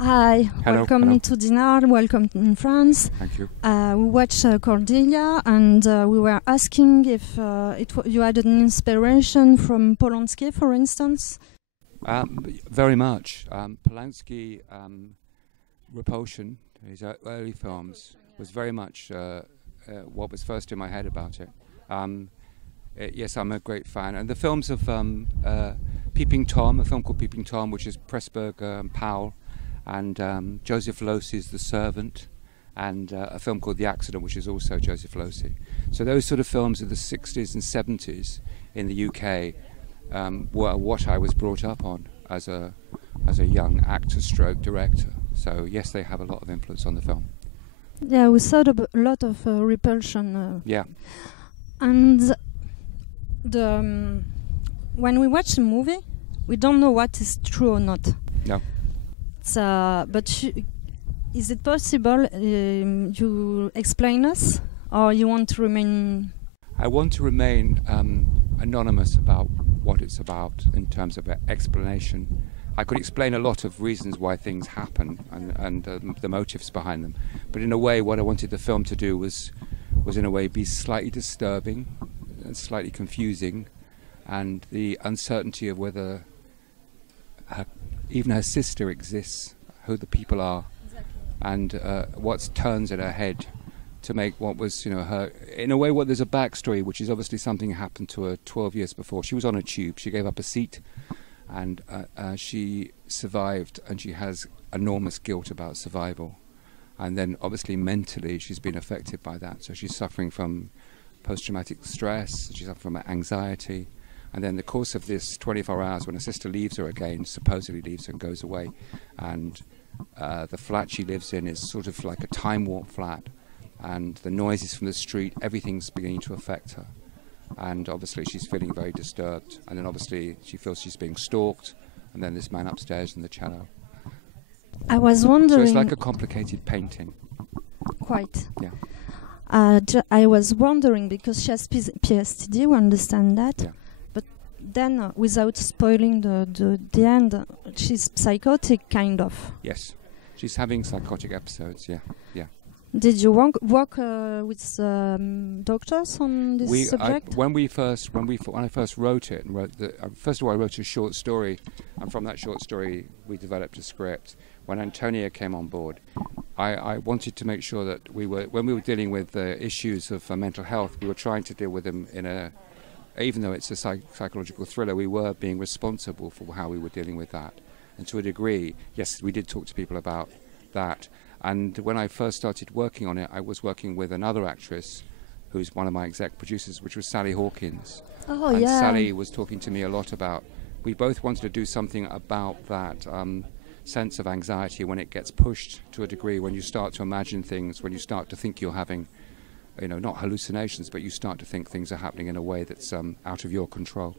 Hi, Hello, welcome hello. to Dinard, welcome in France. Thank you. We watched Cordelia, and we were asking if you had an inspiration from Polanski, for instance. Very much. Polanski, Repulsion, his early films, was very much what was first in my head about it. Yes, I'm a great fan. And the films of Peeping Tom, a film called Peeping Tom, which is Pressburger and Powell, and Joseph Losey's The Servant, and a film called The Accident, which is also Joseph Losey. So those sort of films of the 60s and 70s in the UK were what I was brought up on as a young actor stroke director. So yes, they have a lot of influence on the film. Yeah, we saw a lot of repulsion. Yeah. And when we watch a movie, we don't know what is true or not. No. But is it possible you explain us, or you want to remain? I want to remain anonymous about what it's about in terms of explanation. I could explain a lot of reasons why things happen and the motives behind them, but in a way, what I wanted the film to do was in a way be slightly disturbing and slightly confusing, and the uncertainty of whether even her sister exists, who the people are, and what turns in her head to make what was, her, in a way, what there's a backstory, which is obviously something happened to her 12 years before. She was on a tube, she gave up a seat, and she survived, and she has enormous guilt about survival. And then obviously mentally she's been affected by that, so she's suffering from post-traumatic stress, she's suffering from anxiety. And then the course of this 24 hours, when her sister leaves her again, supposedly leaves her and goes away, and the flat she lives in is sort of like a time warp flat, and the noises from the street, everything's beginning to affect her. And obviously she's feeling very disturbed, and then obviously she feels she's being stalked, and then this man upstairs in the cello. I was wondering... So it's like a complicated painting. Quite. Yeah. I was wondering, because she has PTSD, we understand that. Yeah. Then, without spoiling the end, she's psychotic, kind of. Yes, she's having psychotic episodes. Yeah. Did you work with doctors on this subject? When I first wrote it, first of all, I wrote a short story, and from that short story, we developed a script. When Antonia came on board, I wanted to make sure that when we were dealing with issues of mental health, we were trying to deal with them even though it's a psychological thriller, we were being responsible for how we were dealing with that. And to a degree, yes, we did talk to people about that. And when I first started working on it, I was working with another actress who's one of my exec producers, which was Sally Hawkins. Oh, and yeah. Sally was talking to me a lot about, we both wanted to do something about that sense of anxiety when it gets pushed to a degree, when you start to imagine things, when you start to think you're having not hallucinations, but you start to think things are happening in a way that's out of your control.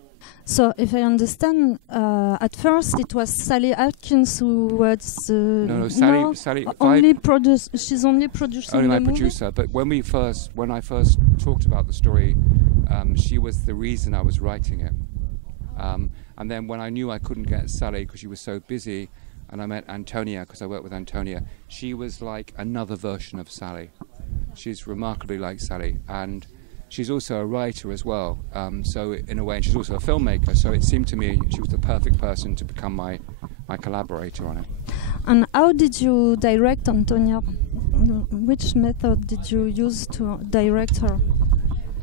So, if I understand, at first it was Sally Hawkins who was... Sally. She's only producing only my the movie? producer. But when I first talked about the story, she was the reason I was writing it. And then when I knew I couldn't get Sally because she was so busy, and I met Antonia because I worked with Antonia, she was like another version of Sally. She's remarkably like Sally, and she's also a writer as well. So in a way, and she's also a filmmaker. So it seemed to me she was the perfect person to become my collaborator on it. And how did you direct Antonia? Which method did you use to direct her?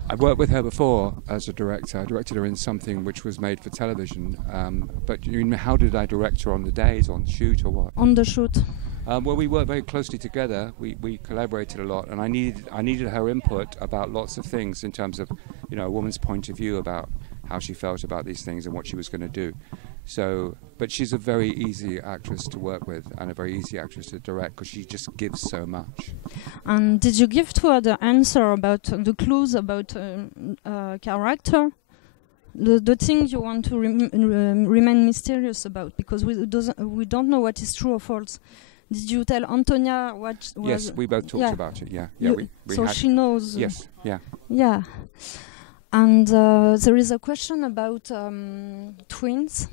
I've worked with her before as a director. I directed her in something which was made for television. But how did I direct her on the days, on shoot, or what? On the shoot. Well, we worked very closely together. We collaborated a lot, and I needed her input about lots of things in terms of, a woman's point of view about how she felt about these things and what she was going to do. So, but she's a very easy actress to work with and a very easy actress to direct because she just gives so much. And did you give to her the answer about the clues about character? The thing you want to remain mysterious about, because we don't know what is true or false. Did you tell Antonia what was... Yes, we both talked about it, yeah. We so she knows... Yes, yeah. Yeah. And there is a question about twins,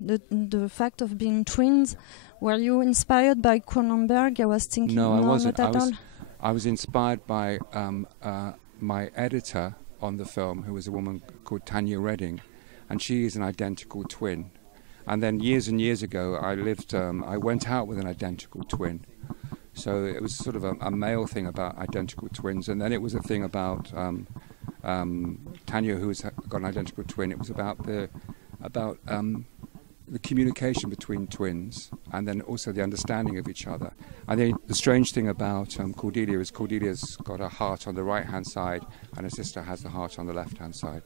the fact of being twins. Were you inspired by Cronenberg? I was thinking. No, I wasn't. Not at all. I was inspired by my editor on the film, who was a woman called Tanya Redding, and she is an identical twin. And then years and years ago, I went out with an identical twin. So it was sort of a male thing about identical twins, and then it was a thing about Tanya, who's got an identical twin. It was about the communication between twins, and then also the understanding of each other. And the strange thing about Cordelia is Cordelia's got a heart on the right-hand side, and her sister has the heart on the left-hand side.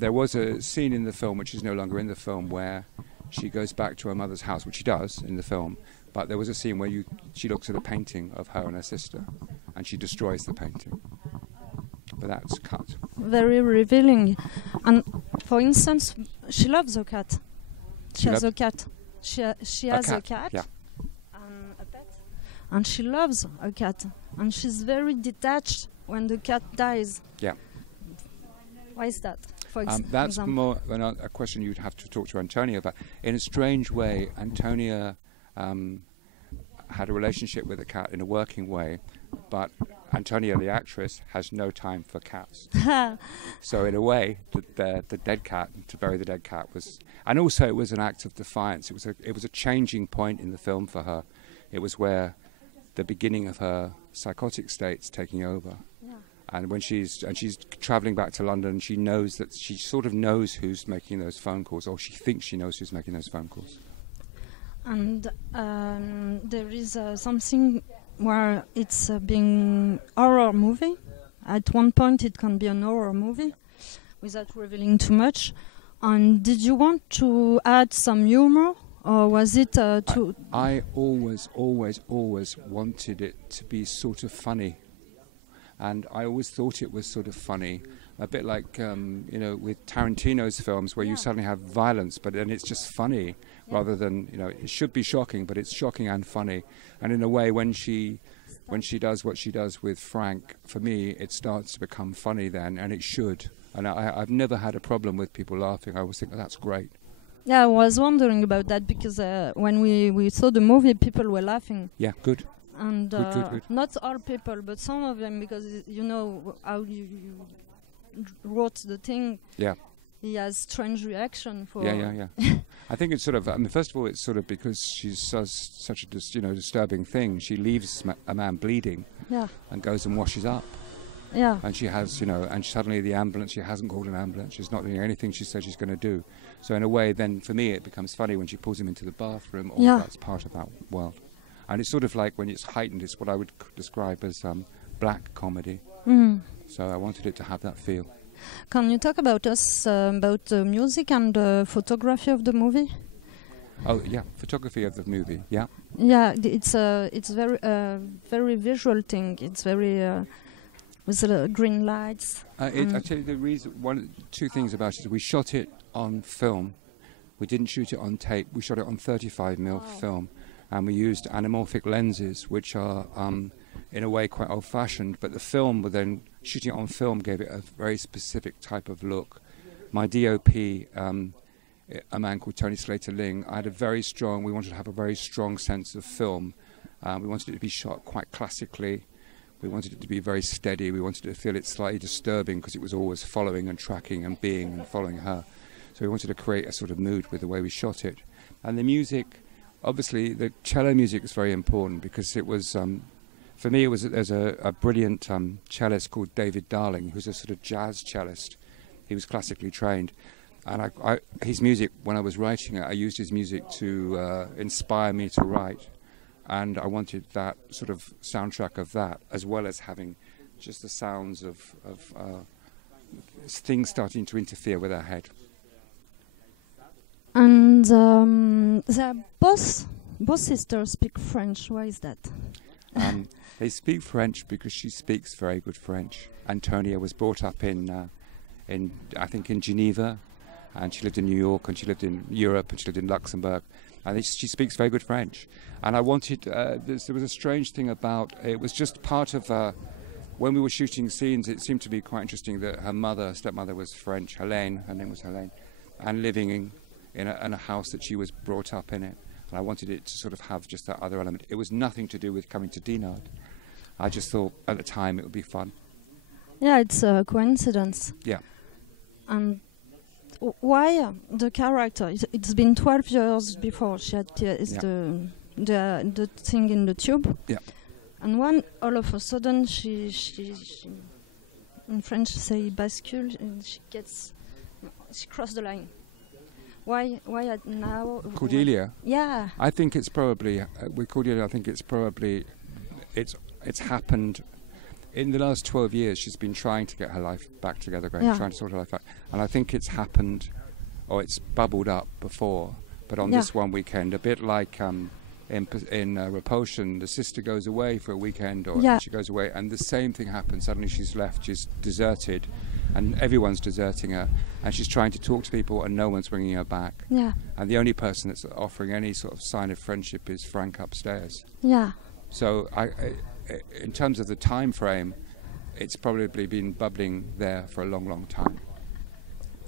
There was a scene in the film, which is no longer in the film, where she goes back to her mother's house, which she does in the film, but there was a scene where she looks at a painting of her and her sister, and she destroys the painting. But that's cut. Very revealing. And for instance, she loves a cat. She has a cat. She has a cat. Yeah. A pet. And she loves a cat. And she's very detached when the cat dies. Yeah. Why is that? For that's more a question you'd have to talk to Antonia about. In a strange way, Antonia had a relationship with a cat in a working way, but Antonia, the actress, has no time for cats. So in a way, the dead cat, to bury the dead cat was, and also it was an act of defiance. It was a changing point in the film for her. It was where the beginning of her psychotic state's taking over. Yeah. And when she's travelling back to London, she sort of knows who's making those phone calls, or she thinks she knows who's making those phone calls. And there is something where it's being horror movie. At one point it can be an horror movie without revealing too much. And did you want to add some humor, or was it too... I always wanted it to be sort of funny. And I always thought it was sort of funny. A bit like, with Tarantino's films, where you suddenly have violence, but then it's just funny, rather than, it should be shocking, but it's shocking and funny. And in a way, when she does what she does with Frank, for me, it starts to become funny then, and it should. And I've never had a problem with people laughing. I always think, that's great. Yeah, I was wondering about that, because when we saw the movie, people were laughing. Yeah, good. And good. not all people, but some of them, because you know how you wrote the thing. Yeah. He has strange reaction for. Yeah. I think it's sort of. First of all, it's sort of because she does such a disturbing thing. She leaves a man bleeding. Yeah. And goes and washes up. Yeah. And she has, and suddenly the ambulance. She hasn't called an ambulance. She's not doing anything she said she's going to do. So in a way, then for me, it becomes funny when she pulls him into the bathroom. Or that's part of that world. And it's sort of like when it's heightened, it's what I would describe as black comedy. Mm. So I wanted it to have that feel. Can you talk about the music and the photography of the movie? Oh yeah, photography of the movie. Yeah. Yeah, it's very visual thing. It's very with the green lights. I tell you the reason. Two things about it. We shot it on film. We didn't shoot it on tape. We shot it on 35mm film. And we used anamorphic lenses, which are, in a way, quite old-fashioned. But the film, then shooting it on film, gave it a very specific type of look. My DOP, a man called Tony Slater-Ling, we wanted to have a very strong sense of film. We wanted it to be shot quite classically. We wanted it to be very steady. We wanted to feel it slightly disturbing, because it was always following and tracking and being and following her. So we wanted to create a sort of mood with the way we shot it. And the music... Obviously, the cello music is very important, because it was, for me, there's a brilliant cellist called David Darling, who's a sort of jazz cellist. He was classically trained, and his music, when I was writing it, I used his music to inspire me to write, and I wanted that sort of soundtrack of that, as well as having just the sounds of things starting to interfere with our head. And both sisters speak French. Why is that? They speak French because she speaks very good French. Antonia was brought up in I think in Geneva, and she lived in New York, and she lived in Europe, and she lived in Luxembourg, and she speaks very good French. And I wanted there was a strange thing about it. Was just part of when we were shooting scenes. It seemed to be quite interesting that her stepmother was French, Helene. Her name was Helene, and living in a house that she was brought up in it. And I wanted it to sort of have just that other element. It was nothing to do with coming to Dinard. I just thought at the time it would be fun. Yeah, it's a coincidence. Yeah. And why the character? It's been 12 years before she had the thing in the tube. Yeah. And when all of a sudden she in French say bascule, and she crossed the line. Why now? Cordelia. Yeah. I think it's probably with Cordelia. I think it's probably it's happened in the last 12 years. She's been trying to get her life back together, trying to sort her life out, and I think it's happened, or it's bubbled up before. But on this one weekend, a bit like in Repulsion, the sister goes away for a weekend, or she goes away, and the same thing happens. Suddenly she's left, she's deserted, and everyone's deserting her, and she's trying to talk to people, and no one's bringing her back. Yeah. And the only person that's offering any sort of sign of friendship is Frank upstairs. Yeah. So in terms of the time frame, it's probably been bubbling there for a long, long time.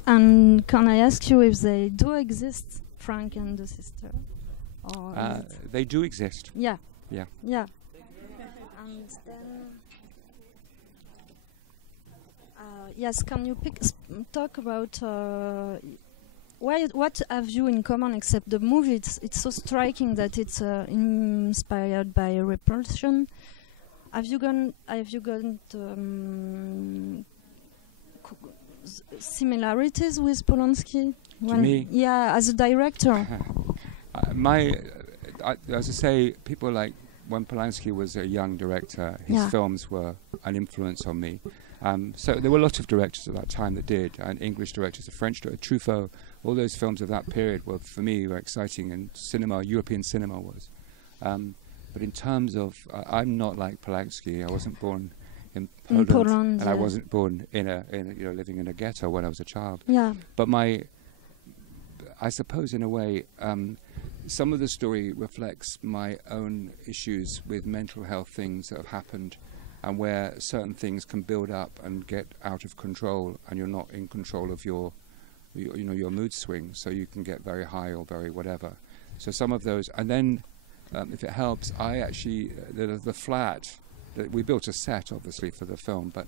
And can I ask you if they do exist, Frank and the sister? Or they do exist. Yeah. Yeah. Yeah. And then, yes, can you talk about what have you in common except the movie? It's so striking that it's inspired by Repulsion. Have you got similarities with Polanski? To me? Yeah, as a director. As I say, people like when Polanski was a young director, his films were an influence on me. So there were a lot of directors at that time that did, and English directors, a French director, Truffaut, all those films of that period were, for me, were exciting, and cinema, European cinema was. But in terms of, I'm not like Polanski. I wasn't born in Poland, and I wasn't born in a living in a ghetto when I was a child. Yeah. But I suppose in a way, some of the story reflects my own issues with mental health things that have happened, and where certain things can build up and get out of control, and you're not in control of your mood swings, so you can get very high or very whatever. So some of those, and then if it helps, I actually the flat that we built a set obviously for the film, but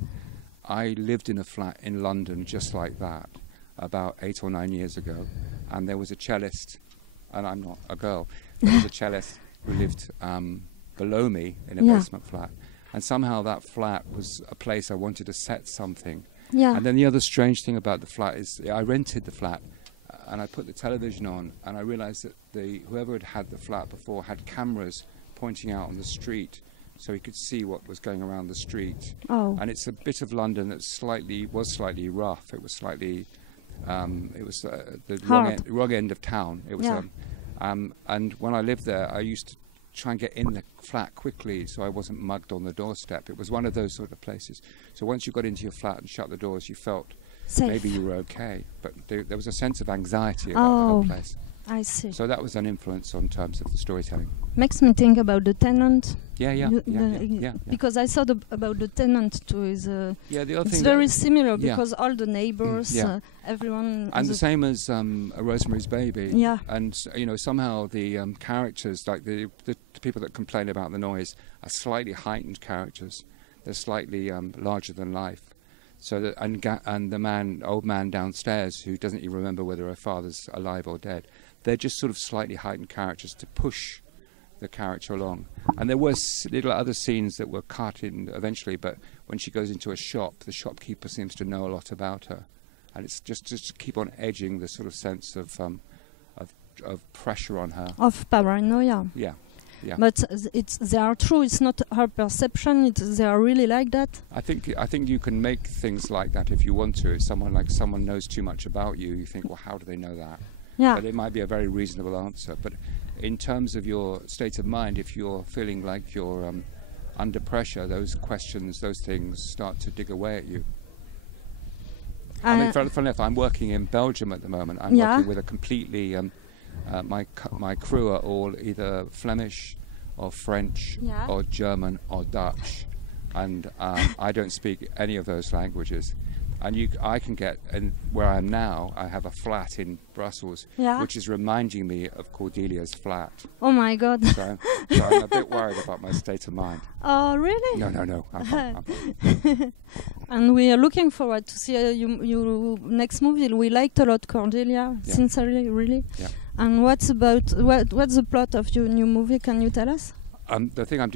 I lived in a flat in London just like that about 8 or 9 years ago, and there was a cellist, and I'm not a girl. There was a cellist who lived below me in a basement flat. And somehow that flat was a place I wanted to set something. Yeah. And then the other strange thing about the flat is I rented the flat, and I put the television on, and I realized that whoever had the flat before had cameras pointing out on the street, so he could see what was going around the street. Oh. And it's a bit of London that was slightly rough. It was slightly, the wrong end of town. It was, and when I lived there, I used to try and get in the flat quickly so I wasn't mugged on the doorstep. It was one of those sort of places. So once you got into your flat and shut the doors, you felt safe. Maybe you were okay. But there was a sense of anxiety about the whole place. I see. So that was an influence on terms of the storytelling. Makes me think about The Tenant. Yeah. Because I thought about The Tenant too. It's very similar because all the neighbors, everyone. And the same as Rosemary's Baby. Yeah. And somehow the characters, like the people that complain about the noise, are slightly heightened characters. They're slightly larger than life. So that and the old man downstairs who doesn't even remember whether her father's alive or dead. They're just sort of slightly heightened characters to push the character along. And there were little other scenes that were cut in eventually, but when she goes into a shop, the shopkeeper seems to know a lot about her. And it's just to keep on edging the sort of sense of pressure on her. Of paranoia. Yeah. But they are true. It's not her perception. They are really like that. I think you can make things like that if you want to. If someone knows too much about you, you think, well, how do they know that? Yeah. But it might be a very reasonable answer. But in terms of your state of mind, if you're feeling like you're under pressure, those questions, those things start to dig away at you. I mean, funnily enough, I'm working in Belgium at the moment. I'm working with a completely... my crew are all either Flemish or French or German or Dutch, and I don't speak any of those languages. And I can get, and where I am now, I have a flat in Brussels, which is reminding me of Cordelia's flat. Oh my God! So I'm a bit worried about my state of mind. Oh, really? No. I'm fine. And we are looking forward to see your next movie. We liked a lot Cordelia, sincerely, really. Yeah. And what's the plot of your new movie? Can you tell us? The thing I'm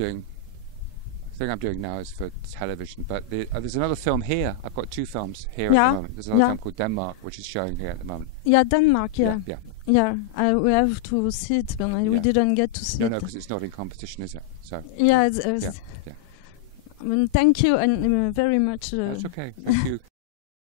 doing now is for television, but there's another film here. I've got 2 films here at the moment. There's another film called Denmark, which is showing here at the moment. Yeah, Denmark, yeah. Yeah. We have to see it, but we didn't get to see it. No, because it's not in competition, is it? So. Yeah. Thank you and very much. That's okay. Thank you.